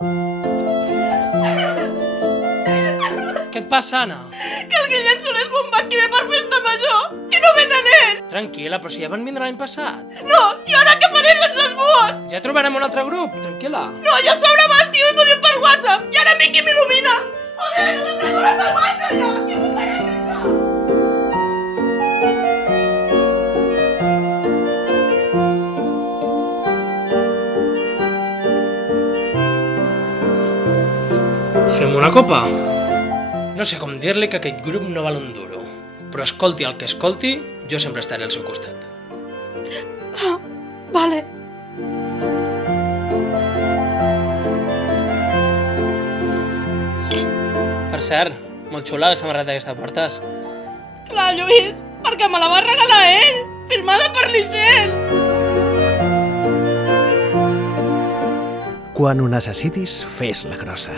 Què et passa, Anna? Que el Guillem Solés Bombac que ve per festa major i no venen ells! Tranquil·la, però si ja van vindre l'any passat. No, i ara què faré sense els buos? Ja trobarem un altre grup, tranquil·la. No, ja s'obre amb el tio i m'ho diu per WhatsApp i ara a mi qui m'il·lumina? Joder, la temperatura salvatge ja! Què m'ho faré sense? Fem una copa? No sé com dir-li que aquest grup no val un duro, però escolti el que escolti, jo sempre estaré al seu costat. Ah, vale. Per cert, molt xula la samarreta que portes. Clar, Lluís, perquè me la va regalar ell, firmada per l'Icel. Quan ho necessitis, fes la grossa.